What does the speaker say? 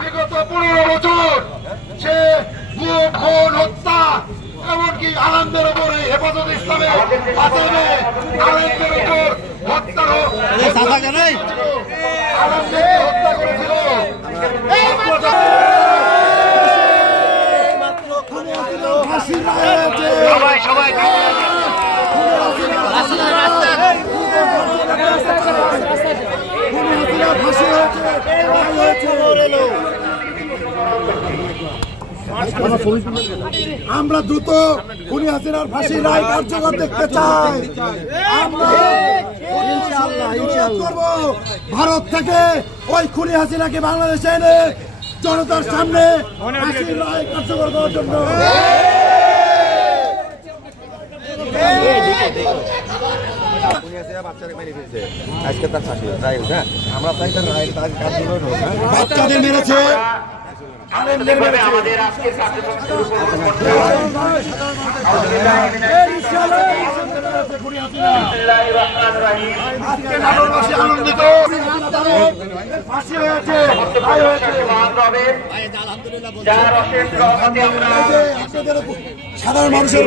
বিগত 15 বছর সে খুন হত্যা এমনকি আনন্দের উপরে হেফাজত ইসলামে আসামে আনন্দের উপর হত্যার আনন্দকে হত্যা করেছিল। সবাই সবাই আমরা দ্রুত খুনি হাসিনার ফাঁসির রায় কার্যকর দেখতে চাই। আমরা করব ভারত থেকে ওই খুনি হাসিনাকে বাংলাদেশে এনে জনতার সামনে ফাঁসির রায় কার্যকর করার জন্য। বাচ্চাদের মেরেছে, আমাদের আজকের কার্যক্রম শুরু করতে আনন্দিত ফাঁসি হয়েছে সাধারণ মানুষের